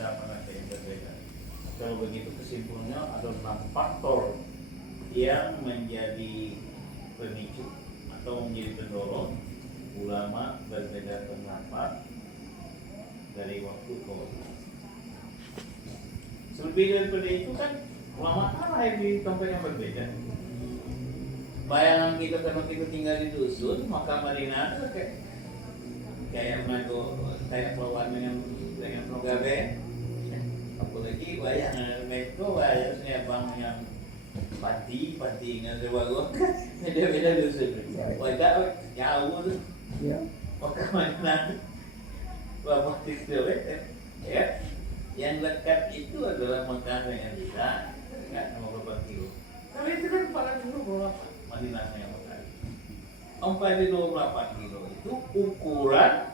bisa pakai yang berbeda. Kalau begitu kesimpulannya ada 6 faktor yang menjadi pemicu atau menjadi pendorong ulama berbeda pendapat dari waktu ke waktu. Selebih daripada itu kan ulama kan lahir di tempat yang berbeda. Bayangan kita karena kita tinggal di dusun, maka Madinah itu kayak pelawan dengan Progabe. Apalagi bayangan itu bayangnya bang yang pati nggak sebagus, beda dusun. Wajah jauh tuh. Maka Madinah bapak itu ya. Yang dekat itu adalah Mekah dengan kita, kan sama beberapa kilo. Kalau itu kan pada dulu berapa? Madinah yang Mekah. 4 kilo itu ukuran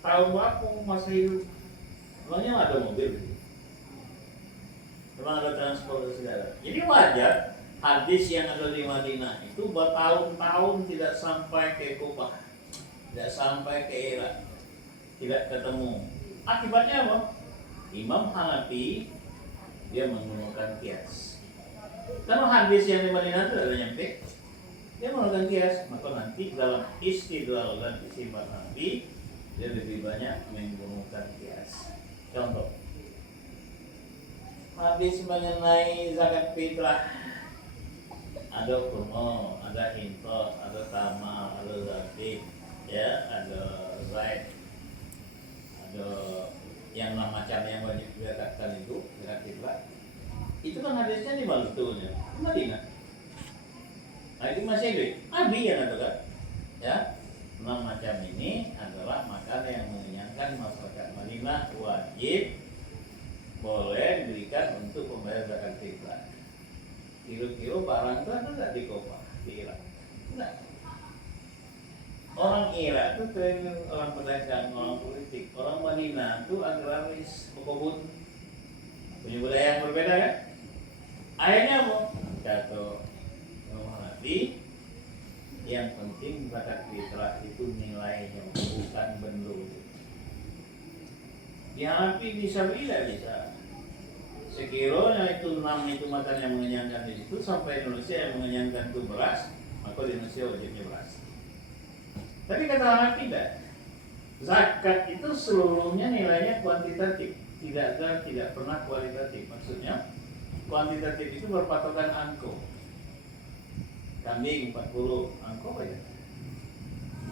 tahun berapa masa hidup. Memangnya ada mobil? Memang ada transportasi darat. Jadi wajar hadis yang ada di Madinah itu bertahun-tahun tidak sampai ke Kufah, tidak sampai ke Irak, tidak ketemu. Akibatnya apa? Imam Hanafi dia menggunakan kias. Kalau hadis yang di Madinah itu ada nyampe, dia menggunakan kias, maka nanti dalam istidlal dan istinbat Hanafi dia lebih banyak menggunakan kias. Contoh, hadis mengenai zakat fitrah ada kurma, ada hintos, ada tama, ada zakat, ya, ada zaid, ada yang macam yang banyak dikatakan itu zakat fitrah. Itu kan hadisnya di Madinah, Madinah. Nah itu masih Abi yang ada kan, ya. 6 macam ini adalah makanan yang mengenyangkan masyarakat Madinah, wajib boleh diberikan untuk pembayar zakat fitrah. Kilo-kilo barang itu ada nggak di Kufah, di Irak? Enggak. Orang Irak itu orang pedagang, orang politik. Orang Madinah itu agraris, pekebun, punya budaya yang berbeda kan? Akhirnya apa? Kata Hanafi, yang penting zakat fitrah itu nilainya, bukan bentuk. Di Hanafi bisa bisa. Sekiranya itu 6 itu makan yang mengenyangkan di situ, sampai Indonesia yang mengenyangkan itu beras, maka di Indonesia wajibnya beras. Tapi kata Hanafi tidak. Zakat itu seluruhnya nilainya kuantitatif, tidak pernah kualitatif. Maksudnya kuantitatif itu berpatokan angko. Kambing 40, angko beda.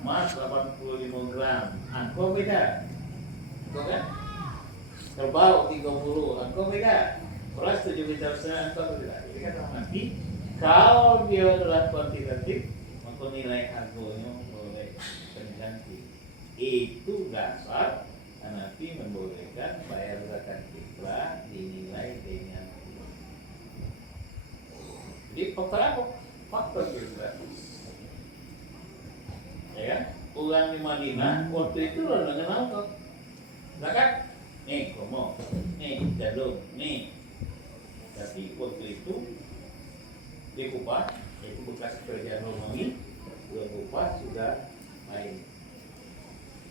Emas 85 gram, angko beda. Betul kan? Kerbau 30, angko beda. Beras 7 liter setengah, angko beda. Jadi kata Hanafi, kalau dia adalah kuantitatif, maka nilai harganya boleh terganti. Itu dasar Hanafi membolehkan bayar zakat fitrah dinilai dengan. Jadi faktor apa? Faktor geografis. Ya kan? Orang di Madinah waktu itu orang mengenal kok. Zakat, nih komo, nih jadul, nih. Tapi waktu itu di Kufah, yaitu bekas kerajaan Romawi, Kufah sudah lain.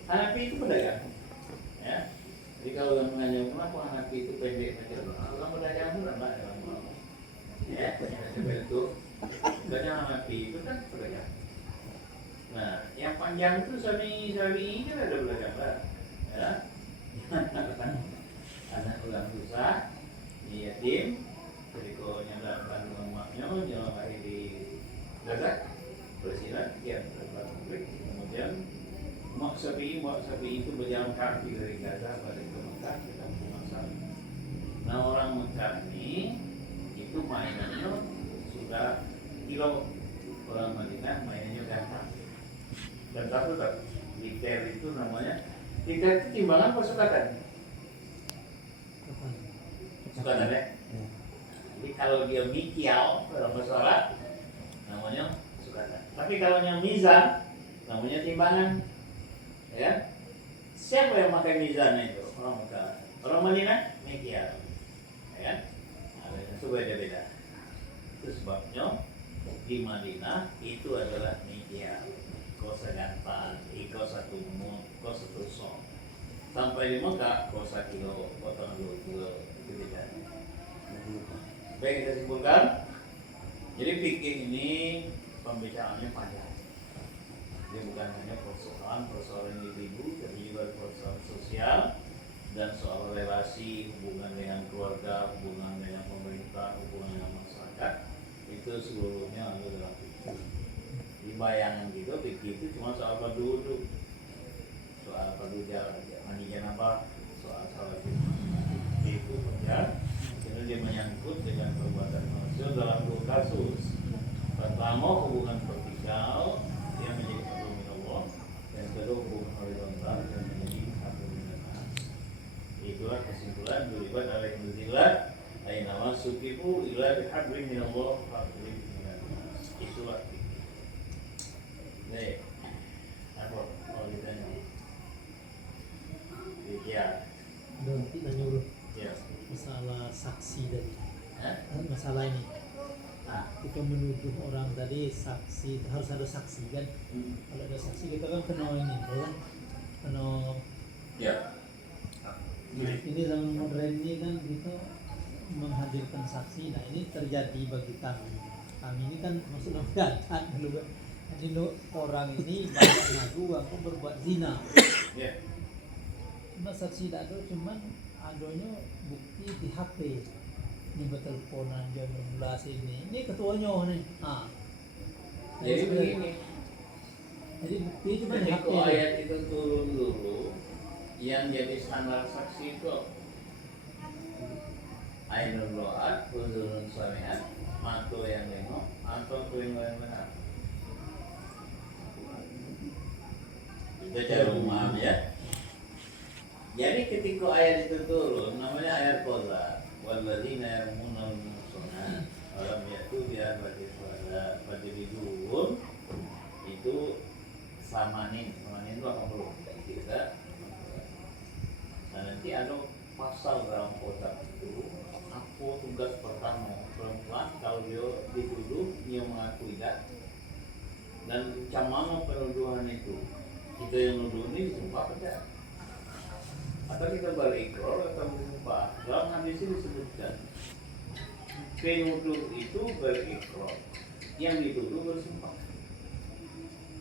Hanafi itu pedagang, ya. Jadi kalau yang menanya kenapa Hanafi itu pendek macam orang pedagang itu rendah dalam ulama. Ya, seperti itu. Banyak Hanafi itu kan pedagang. Nah, yang panjang itu Syafi'i kan ada pedagang lah, ya. Anak ulang susah, yatim, jadi kalau nyadar kandungan maknya, jangan lahir di Gaza, Palestina, sekian konflik. Kemudian Mak Syafi'i itu berjalan kaki dari Gaza balik ke Mekah ke kampung asal. Nah orang Mekah ini itu mainannya sudah kilo, orang Madinah mainannya gampang. Dan satu tak, liter itu namanya, liter itu timbangan apa sukatan? Sukatan ya? Jadi kalau dia mikial dalam masalah namanya sukatan. Tapi kalau yang mizan namanya timbangan. Ya, siapa yang pakai mizan itu? Orang Mekah. Orang Madinah mikial. Ya, itu beda-beda. Itu sebabnya di Madinah itu adalah mikial. Iko segantan, iko satu mut, iko satu sok. Sampai di Mekah puasa kilo, potong 2 kilo itu tidak. Baik, kita simpulkan. Jadi fikih ini pembicaraannya panjang. Jadi bukan hanya persoalan individu, tapi juga persoalan sosial dan soal relasi, hubungan dengan keluarga, hubungan dengan pemerintah, hubungan dengan masyarakat. Itu seluruhnya ada dalam fikih. Di bayangan gitu, fikih itu cuma soal duduk, soal mandi janabah, soal salat itu saja. Karena dia menyangkut dengan perbuatan manusia dalam 2 kasus. Pertama, hubungan vertikal yang menjadi satu dengan Allah, dan kedua hubungan horizontal yang menjadi satu dengan nas. Itulah kesimpulan diriwayat oleh Muzilat aina sukifu ila bihabrin min Allah habrin min nas. Itulah fikih. Baik. Apa? Oh, ditanya. Ya. Nanti nyuruh Ya. masalah saksi dan Hah? masalah ini. Ah. Kita menuduh orang tadi saksi, harus ada saksi kan? Kalau ada saksi kita kan kena ini, kan? Kena. Ya. Ini zaman modern ini kan kita menghadirkan saksi. Nah ini terjadi bagi kami. Kami ini kan maksudnya pendataan dulu. Jadi orang ini banyak ngaku aku berbuat zina. Ya. Cuma saksi tidak ada, cuman adanya bukti di HP. Ini berteleponan jam 16 ini ketuanya nih. Jadi begini. Jadi bukti cuma di HP. Ketika ayat itu turun dulu, yang jadi standar saksi itu ainul ro'at, uzunun sami'at, mata yang nengok, atau telinga yang dengar. Itu cara umum ya. Jadi ketika ayat itu turun, namanya ayat qadha. Walladzina yarmuna al-muhsanat alam yatu bi arba'ati syuhada fajlidun. Itu samanin itu 80 kita. Nah nanti ada pasal dalam kotak itu. Apa tugas pertama perempuan kalau dia dituduh dia mengaku tidak, dan macam mana penuduhan itu? Kita yang nuduh ini disumpah tidak? Atau kita berikrar atau disumpah? Dalam hadis ini disebutkan penuduh itu berikrar, yang dituduh bersumpah.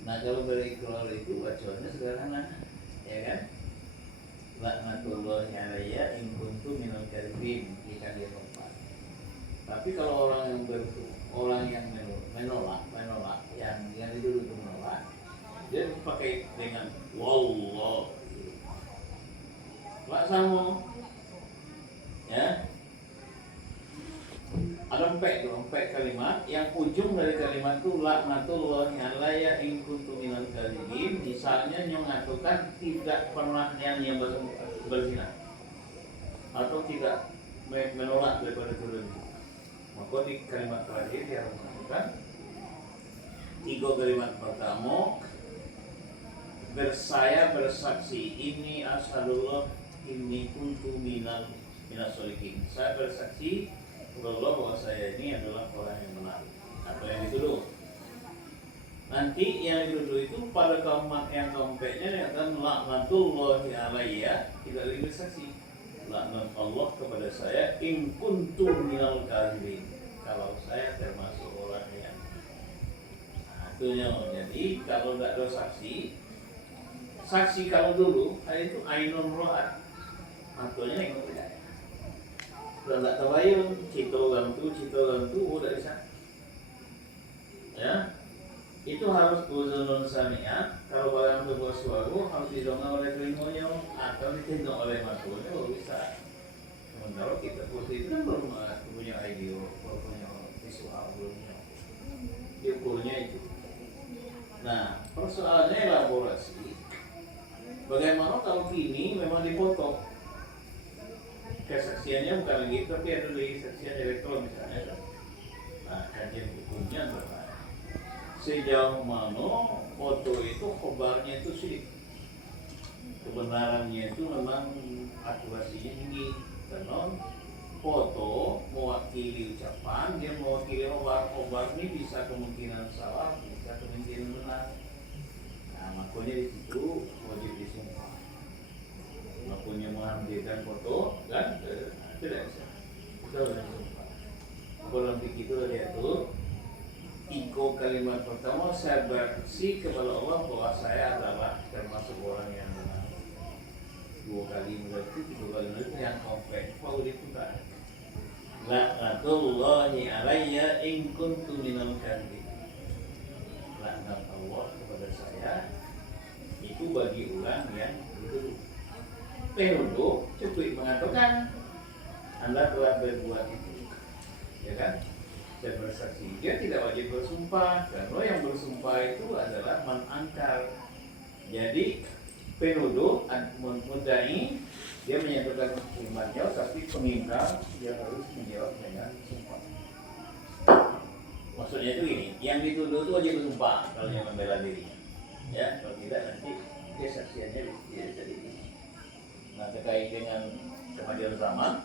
Nah kalau berikrar itu bacaannya sederhana, ya kan? Laknatullahi alayya in kuntu minal kadhibin, jika dia mempan. Tapi kalau orang yang menolak, yang dituduh itu menolak, dia pakai dengan wallah. Lak sama, ya. Ada empat kalimat. Yang ujung dari kalimat itu laknatullahi alayya in kuntu minal kadhibin. Misalnya mengatakan tidak pernah yang berzina atau tidak menolak daripada turun. Maka di kalimat terakhir dia harus mengatakan 3 kalimat pertama. Saya bersaksi ini asyhadullah inni kuntu minas sholihin. Saya bersaksi kepada Allah bahwa saya ini adalah orang yang benar, atau yang dituduh. Nanti yang dituduh itu pada kalimat yang keempatnya akan laknatullahi alayya, tidak lagi bersaksi. Laknat Allah kepada saya in kuntu minal kadhibin, kalau saya termasuk orang yang jadi kalau tidak ada saksi kalau dulu itu ainun ro'at, artinya yang tidak. Kalau tidak terbayun, cito gantu, udah bisa. Ya, itu harus uzunun sami'at. Kalau barang sebuah suara harus didengar oleh telinganya atau ditindak oleh matanya, baru bisa. Sementara kita putih itu kan belum punya audio, belum punya visual, belumnya. Ukurnya itu. Nah, persoalannya elaborasi. Bagaimana kalau kini memang dipoto? Kesaksiannya bukan lagi, tapi ada lagi saksian elektron misalnya. Nah, kajian hukumnya adalah sejauh mana foto itu khobarnya itu sih, kebenarannya itu memang akurasinya tinggi. Karena foto mewakili ucapan, dia mewakili khobar ini bisa kemungkinan salah, bisa kemungkinan benar. Nah, makanya di situ wajib disumpah. mengambilkan foto kan, tidak bisa. Itu harus sumpah. Kalau begitu lihat tuh, iko kalimat pertama saya bersaksi kepada Allah bahwa saya adalah termasuk orang yang benar. Dua kali berarti yang kompleks. Mau diputar. La'natullahi alayya in kuntu minal kadhibin. Laknat Allah kepada saya itu bagi orang yang itu. Penuduh cukup mengatakan Anda telah berbuat itu, ya kan? Dan bersaksi. Dia tidak wajib bersumpah karena yang bersumpah itu adalah mengangkar. Jadi penuduh mudda'i dia menyatakan imannya, tapi pengingkar dia harus menjawab dengan sumpah. Maksudnya itu gini, yang dituduh itu wajib bersumpah kalau yang membela dirinya. Ya, kalau tidak nanti kesaksiannya tidak jadi. Nah, terkait dengan kemajuan zaman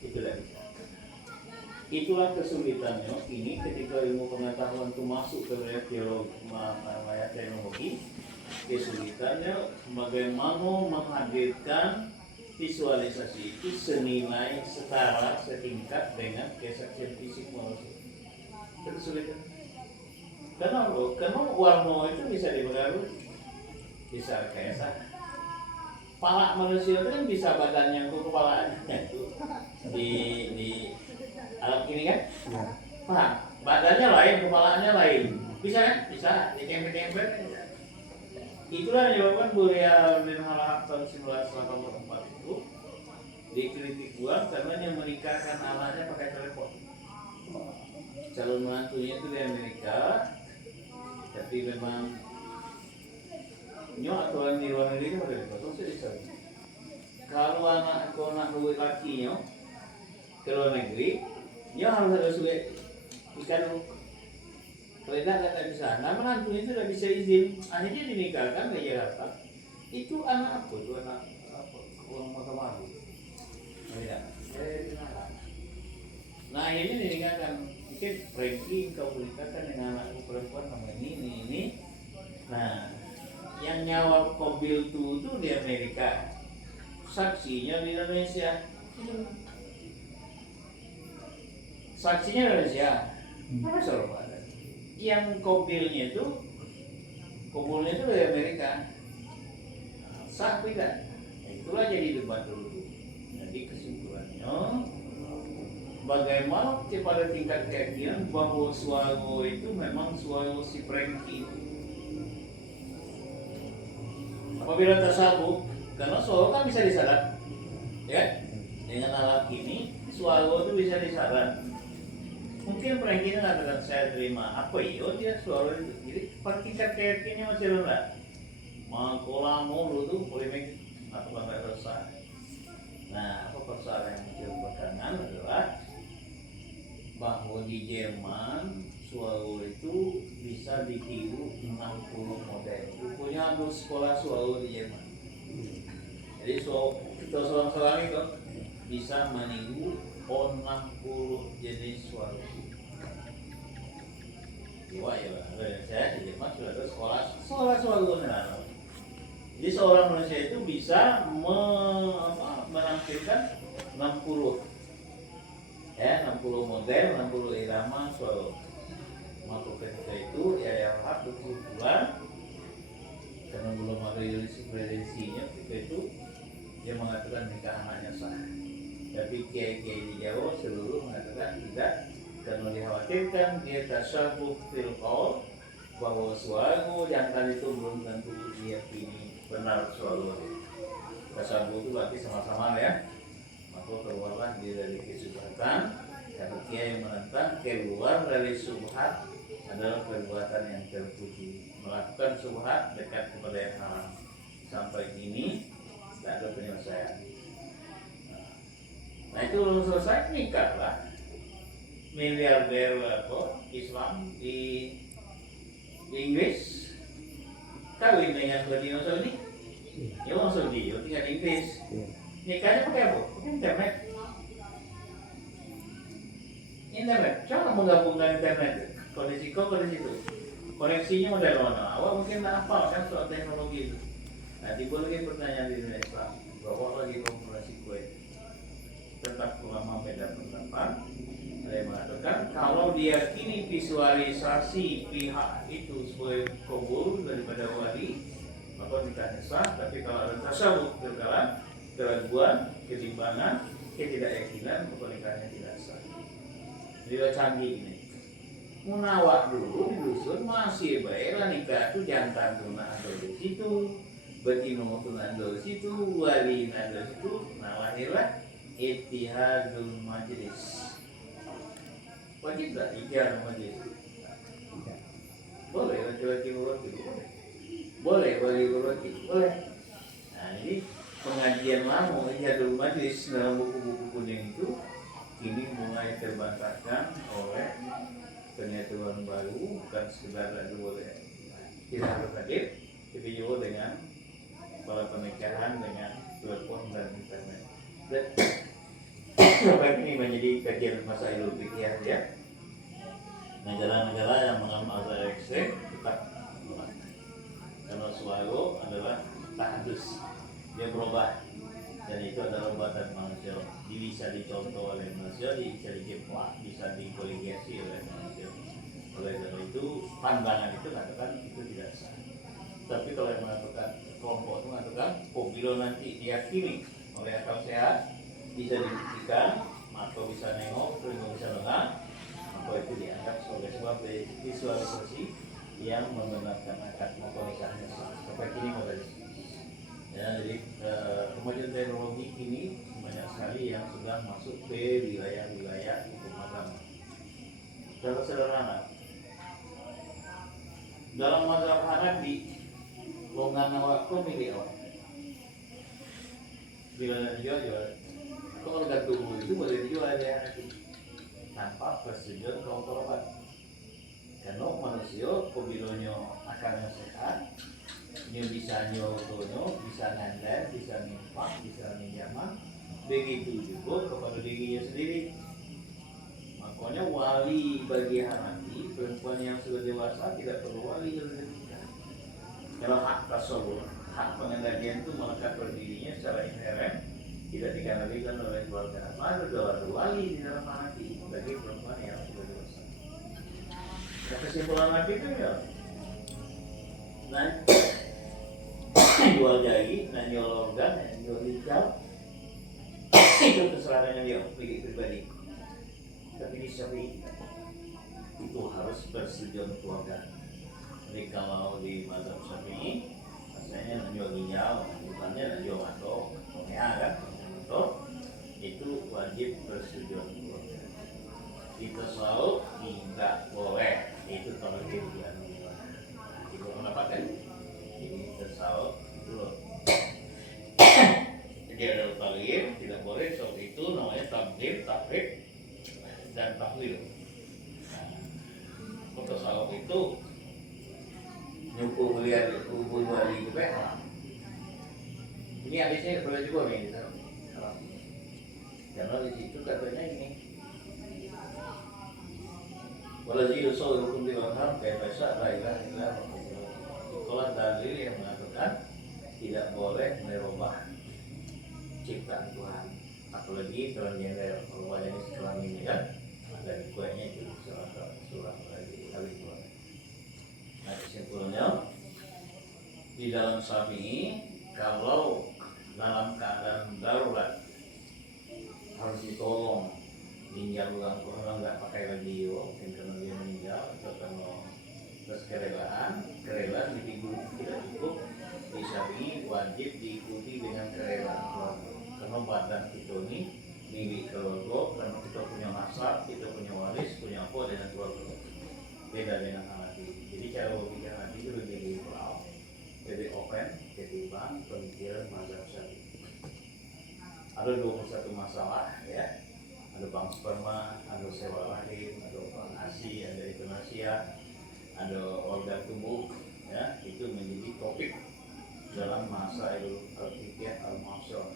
itu tidak bisa. Itulah kesulitannya ini ketika ilmu pengetahuan itu masuk ke wilayah teknologi. Kesulitannya bagaimana menghadirkan visualisasi itu senilai, setara, setingkat dengan kesaksian fisik manusia. Kesulitan. Karena warna itu bisa dipengaruhi, bisa rekayasa. Kepala manusia itu kan bisa badannya ke kepalanya itu di alat ini kan? Paham? Badannya lain, kepalanya lain. Bisa kan? Bisa. Dikempet-kempet. Itulah yang menyebabkan Burial bin Halahab tahun 1984 itu dikritik buat karena dia menikahkan anaknya pakai telepon. Calon menantunya itu di Amerika, tapi memang nyok aturan di luar negeri itu pakai telepon. Terus bisa. Kalau anak duit lakinya ke luar negeri, dia harus ikan dulu. Kalau tidak bisa. Nah menantu itu tidak bisa izin. Akhirnya dinikahkan ke Jakarta. Itu anak apa? Itu anak apa? Orang Mahkamah. Tidak. Nah akhirnya dinikahkan. Mungkin Frankie kau menikahkan dengan anak perempuan namanya ini. Nah yang nyawa mobil itu di Amerika. Saksinya di Indonesia. Saksinya Indonesia. Apa salah? Yang kobilnya itu dari Amerika. Sah tidak? Itulah jadi debat dulu. Jadi kesimpulannya, bagaimana pada tingkat keyakinan bahwa suara itu memang suara si Frankie. Apabila tersabuk, karena suara kan bisa disarat, ya? Dengan alat ini, suara itu bisa disarat. Mungkin Frankie mengatakan saya terima apa iyo dia suara itu. Jadi pada tingkat keyakinannya masih rendah. Mengkolam mulu tuh polemik atau bangga resah. Nah, apa persoalan yang muncul belakangan adalah bahwa di Jerman suara itu bisa ditiru 60 model. Rupanya ada sekolah suara di Jerman. Jadi kita seorang itu bisa meniru 60 jenis suara. Jiwa ya, saya di Jerman sudah ada sekolah suara. Jadi seorang manusia itu bisa menampilkan 60 model, 60 irama suara. Maka ketika itu ya hak berkesimpulan karena belum ada jurisprudensinya ketika itu dia mengatakan nikah anaknya sah. Tapi kiai-kiai di Jawa seluruh mengatakan tidak karena dikhawatirkan dia tasyabuh fil qaul bahwa suara yang tadi itu belum tentu diyakini benar suara. Tasyabuh itu berarti sama-sama ya. Maka keluarlah dia dari kesubhatan. Karena kiai menentang keluar dari subhat adalah perbuatan yang terpuji. Melakukan subhat dekat kepada yang haram. Sampai ini tidak ada penyelesaian. Nah itu belum selesai, nikahlah miliarder Islam di Inggris kawin dengan Latino Saudi. Ya orang Saudi, ya tinggal di Inggris. Nikahnya pakai apa? Pakai internet. Coba menggabungkan internet. Kondisi itu. Koneksinya model mana? Awak mungkin tak hafal kan soal teknologi itu. Nah timbul lagi pertanyaan di dunia Islam. Bawa lagi kompresi. tetap ulama beda pendapat. Ada yang mengatakan kalau diyakini visualisasi pihak itu sebagai kabul daripada wali, maka nikahnya sah. Tapi kalau ada tasawuf keraguan, ketimbangan, ketidakyakinan, maka nikahnya tidak sah. Jadi canggih ini. Munawak dulu di dusun masih baik lah nikah itu jantan tuna atau di situ, betino tuna di situ, wali di situ. Nah lahirlah Ittihadul Majlis. Wajib tak Ittihadul Majlis? Boleh laki-laki berwakil, boleh. Boleh wali berwakil, boleh. Nah ini pengajian lama Ittihadul Majlis dalam buku-buku kuning itu kini mulai terbantahkan oleh pengetahuan baru, bukan sekedar lagi boleh tidak harus hadir, tapi juga dengan para pernikahan dengan telepon dan internet. Dan ini menjadi kajian masa Idul Fitri ya. Negara-negara yang mengambil azab ekstrem tetap menolak. Karena suatu adalah tahdus, dia berubah. Dan itu adalah obatan manusia, bisa dicontoh oleh manusia, bisa dijeplak, bisa dikoligasi oleh manusia. Oleh karena itu pandangan itu katakan itu tidak sah. Tapi kalau yang mengatakan kelompok itu mengatakan bila nanti diyakini oleh akal sehat, bisa dibuktikan, maka bisa nengok, telinga bisa dengar, maka itu dianggap sebagai sebuah visualisasi yang membenarkan akad nikahnya sah. Sampai kini modalnya. Ya, jadi kemajuan teknologi ini banyak sekali yang sudah masuk ke wilayah-wilayah hukum agama. Secara sederhana, dalam mazhab Hanafi, longan waktu milik awak. Bila nak dijual, kalau organ tubuh itu boleh dijual ya tanpa persetujuan kaum korban. Karena manusia kobilonya akalnya sehat, nyo bisa nyotono, bisa ngandar, bisa nimpak, bisa minjaman. Begitu juga kepada dirinya sendiri. Makanya wali bagi Hanafi, perempuan yang sudah dewasa tidak perlu wali ketika. Kalau hak tasawuf, hak pengendalian itu melekat pada dirinya secara inheren, tidak dikendalikan oleh keluarga. Maka ada wali di dalam Hanafi bagi perempuan yang sudah dewasa. Nah, kesimpulan Hanafi itu ya, nah, jual jari, nah jual organ, nah jual hijau, itu kesalahannya dia milik pribadi. Tapi di Syafi'i itu harus persetujuan keluarga. Jadi kalau di mazhab Syafi'i, rasanya jual hijau, bukannya jual mato, ya kan? Itu wajib persetujuan keluarga. Kita selalu tidak boleh, itu kalau dia itu mendapatkan. Ini tasawuf dulu. Jadi ada taklif, tidak boleh soal itu namanya tabdil, takrib dan takwil. Nah, tasawuf itu nyukur melihat kubur wali itu haram. Ini hadisnya boleh juga nih, haram. Karena di situ katanya ini. Walazi yusallukum bil haram kayak biasa la ilaha illallah. Itulah dalil yang mengatakan tidak boleh merubah ciptaan Tuhan, apalagi transgender. Kalau ada jenis kelamin kan, dan kuenya itu surah lagi kali Tuhan. Nah kesimpulannya di dalam Syafi'i, kalau dalam keadaan darurat harus ditolong, ginjal orang nggak pakai lagi, mungkin karena dia meninggal atau karena terus kerelaan tidak cukup, di Syafi'i wajib diikuti dengan kerelaan keluarga. Karena badan kita ini milik keluarga, karena kita punya nasab, kita punya waris, punya apa dengan keluarga. Beda dengan Hanafi. Jadi cara berpikir Hanafi itu lebih liberal, lebih open ketimbang pemikiran mazhab Syafi'i. Ada 21 masalah ya. Ada bank sperma, ada sewa rahim, ada bank ASI, ada euthanasia, ada organ tubuh, ya itu menjadi topik dalam masa Idul Fitri al-Mahsyar,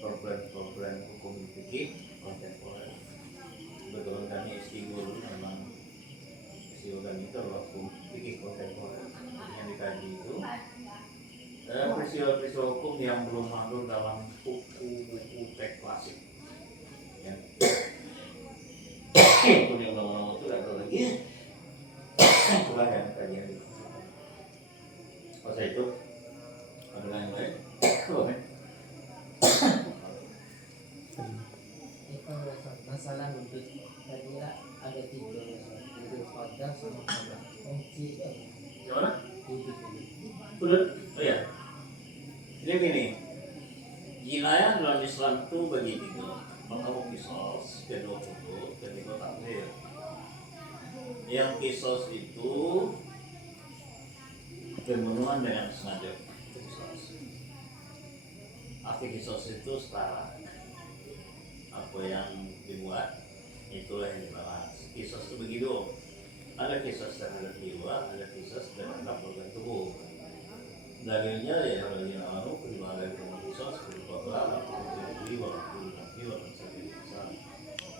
problem hukum fikih kontemporer. Kebetulan kami S3 dulu memang S3 kami itu adalah hukum fikih kontemporer yang dikaji itu peristiwa-peristiwa hukum yang belum masuk dalam buku teks klasik. masalah nuntut tadi ada tiga nuntut kodam sama kodam kunci Gimana? itu Udah? Oh ya. Jadi gini, jinayah dalam Islam itu bagi tiga. Pertama kisos, kedua hudud, ketiga takdir. Yang kisos itu pembunuhan dengan sengaja. Itu kisos. Arti kisos itu setara. Apa yang dibuat itulah yang dibalas. Kisos itu begitu. Ada kisos terhadap jiwa, ada kisos terhadap organ tubuh. Dalilnya ya kalau yang anu kedua ada kisos, kedua kelak, kedua jiwa, kedua jiwa dan sebagainya.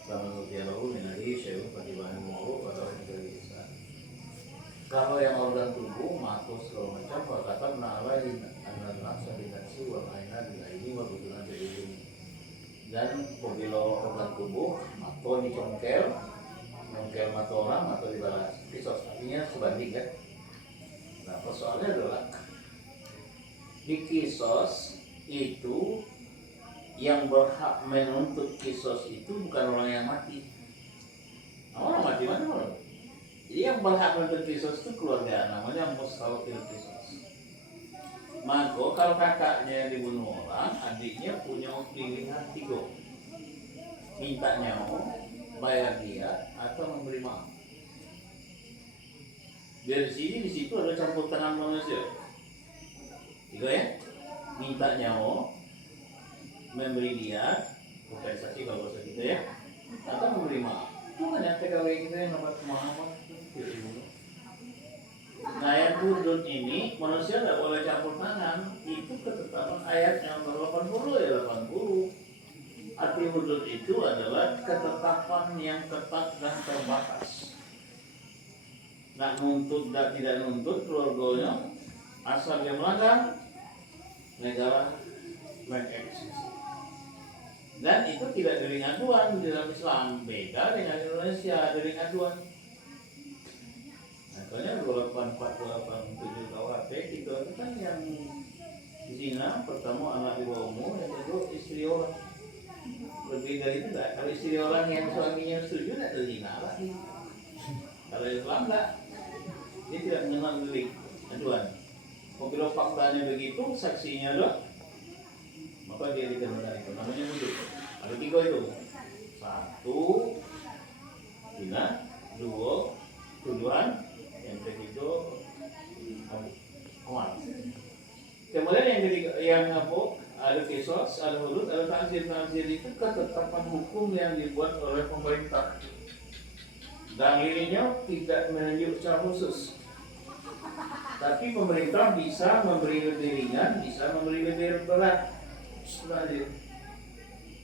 Sama seperti Allah menjadi syai'un pertimbangan mau atau yang bisa. Kalau yang organ tubuh, mata segala macam, kata menalai adalah nafsu binasi wa aina bil aini wa budunan bil ilmi. Dan apabila organ tubuh, mata dicongkel, nyongkel mata orang atau dibalas kisos, artinya sebanding kan. Nah persoalannya adalah di kisos itu yang berhak menuntut kisos itu bukan orang yang mati. Orang mati mana orang? Jadi yang berhak menuntut kisos itu keluarga, namanya mustawakil kisos. Maka kalau kakaknya yang dibunuh orang, adiknya punya pilihan tiga: minta nyawa, bayar dia, atau memberi maaf. Dari sini di situ ada campur tangan manusia. Tiga ya, minta nyawa, memberi dia kompensasi kalau bahasa kita ya, atau memberi maaf. Itu banyak TKW kita yang dapat maaf. Nah yang hudud ini manusia tidak boleh campur tangan. Itu ketetapan ayat yang 80 ya 80. Arti hudud itu adalah ketetapan yang ketat dan terbatas. Nak nuntut dan tidak nuntut keluarganya, asal dia melanggar, negara mengeksekusi. Dan itu tidak delik aduan di dalam Islam, beda dengan Indonesia delik aduan. Makanya 28427 KUHP itu kan yang zina pertama anak di bawah umur, yang kedua istri orang. Lebih dari itu enggak. Kalau istri orang yang suaminya setuju enggak zina lagi. Kalau Islam enggak, dia tidak mengenal delik aduan. Apabila faktanya begitu, saksinya doang, maka dia dikenakan itu. Namanya hudud. Ada tiga itu. Satu, zina. Dua, tuduhan. Yang ketiga, amal. Kemudian yang ketiga, yang apa? Ada kisos, ada hudud, ada ta'zir. Ta'zir itu ketetapan hukum yang dibuat oleh pemerintah. Dalilnya tidak menunjuk secara khusus. Tapi pemerintah bisa memberi lebih ringan, bisa memberi lebih berat.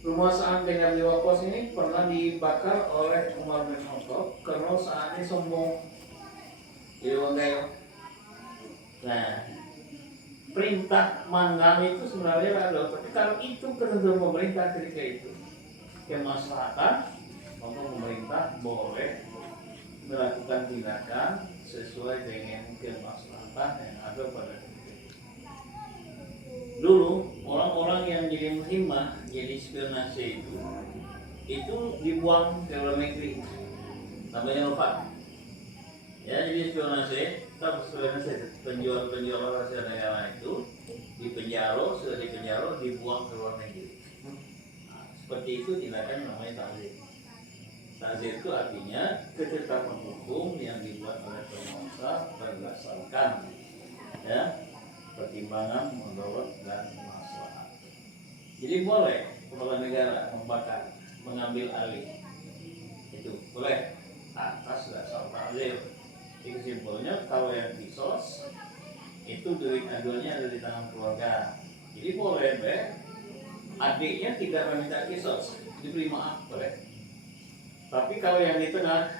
Rumah Sa'ad bin Abi Waqqas ini pernah dibakar oleh Umar bin Khattab karena Sa'ad ini sombong. Jadi bangga. Nah, perintah manggang itu sebenarnya ada, tapi kalau itu ketentuan pemerintah ketika itu kemaslahatan, maka pemerintah boleh melakukan tindakan sesuai dengan kemaslahatan yang ada pada ketika itu. Dulu orang-orang yang jadi muhimah, jadi spionase itu dibuang ke luar negeri, namanya Nova. Ya, jadi spionase, penjual rahasia negara itu sudah dipenjara, dibuang ke luar negeri. Nah, seperti itu tindakan namanya ta'zir. Ta'zir itu artinya ketetapan hukum yang dibuat oleh penguasa berdasarkan ya pertimbangan mudarat dan maslahat. Jadi boleh kepala negara membakar, mengambil alih, itu boleh atas dasar ta'zir. Kesimpulannya kalau yang kisos itu delik aduannya ada di tangan keluarga. Jadi boleh adiknya tidak meminta kisos, diberi maaf boleh. Tapi kalau yang di tengah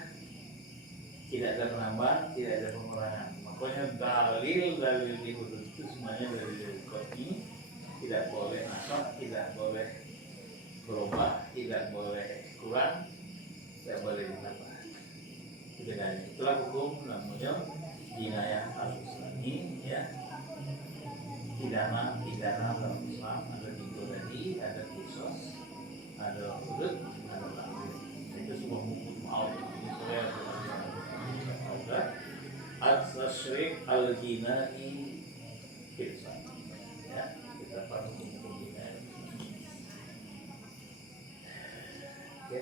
tidak ada penambahan, tidak ada pengurangan. Makanya dalil di hudud itu semuanya dari qat'i, tidak boleh nasab, tidak boleh berubah, tidak boleh kurang, tidak boleh ditambah. Itulah hukum namanya jinayah al-Islami ya. Pidana dalam Islam ada tiga tadi, ada kisos, ada hudud, ada ta'zir. Al-Ghina Hirsa. Ya, kita paham Al-Ghina. Oke.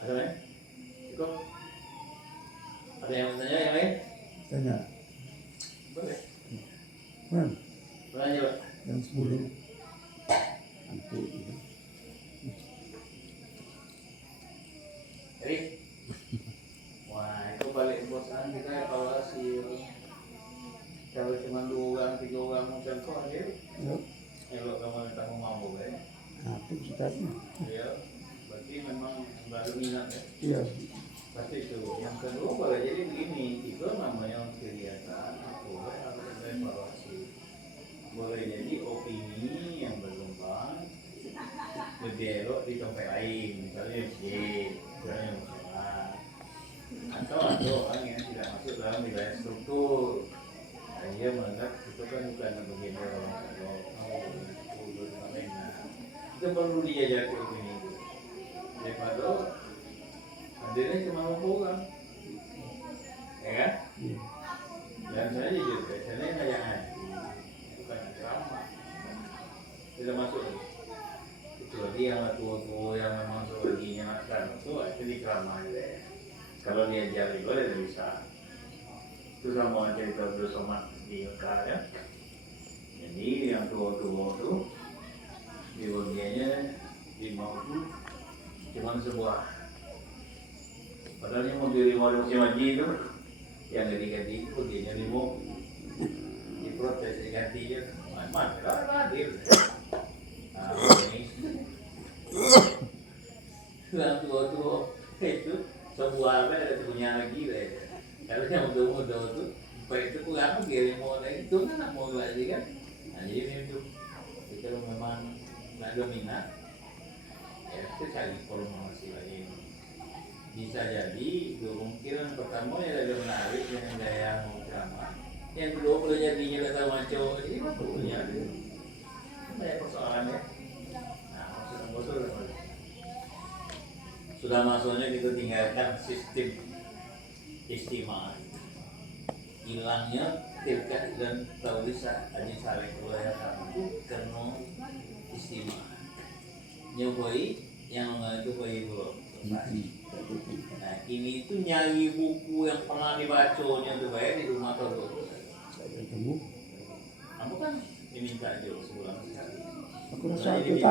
Ada lain? Cukup? Ada yang mau tanya yang lain? Tanya, Boleh. kan? Tanya Pak. Yang 10 ampun gitu. Jadi, wah itu balik bosan kita evaluasi. Kalau cuma 2 orang, 3 orang macam tu aja. Ya, Elok kamu tak mau mampu kan? apa ceritanya? Ya, berarti memang baru minat ya. Iya, Pasti itu. Yang kedua boleh jadi begini, itu namanya kegiatan boleh harus ada evaluasi. Boleh jadi opini yang berkembang lebih elok di tempat lain, misalnya C, misalnya masalah. Atau ada orang yang tidak masuk dalam wilayah struktur. Dan dia menganggap itu kan bukan bagian dari orang kalau itu perlu dijajaki opini itu. Daripada hadirnya cuma 20 orang, ya kan? iya. Dan saya jujur, saya ngajak ngaji, bukan ceramah. Tidak masuk lagi. Kecuali yang tua-tua yang memang sebagiannya akan itu di ceramah aja. Kalau diajar juga dia bisa. Itu sama cerita Abdul Somad di Mekah ya. Jadi yang tua-tua itu di bagiannya di mau itu cuma sebuah. Padahal yang mau diterima di musim haji itu yang ganti-ganti itu bagiannya limo diprotes diganti ya. Mana hadir. Nah, ini yang tua-tua itu sebuah apa ada punya lagi deh. Kalau yang muda-muda itu baik itu kurang kirim mau lagi itu kan mau lagi kan. Nah jadi itu kalau memang nggak ada minat ya kita cari formasi lain. Bisa jadi kemungkinan pertama yang ada menarik dengan gaya mau ceramah. Yang kedua boleh jadinya kata maco jadi apa punya banyak persoalan ya. Nah maksudnya betul sudah masuknya kita tinggalkan sistem istimewa, hilangnya tilkat dan taulisa aji saleh kuliah itu karena istimewa. Nyobai yang itu bayi belum selesai. Nah ini itu nyari buku yang pernah dibacanya tuh baik di rumah tuh. Saya ketemu. Kamu kan diminta aja sebulan sekali. Aku rasa itu tak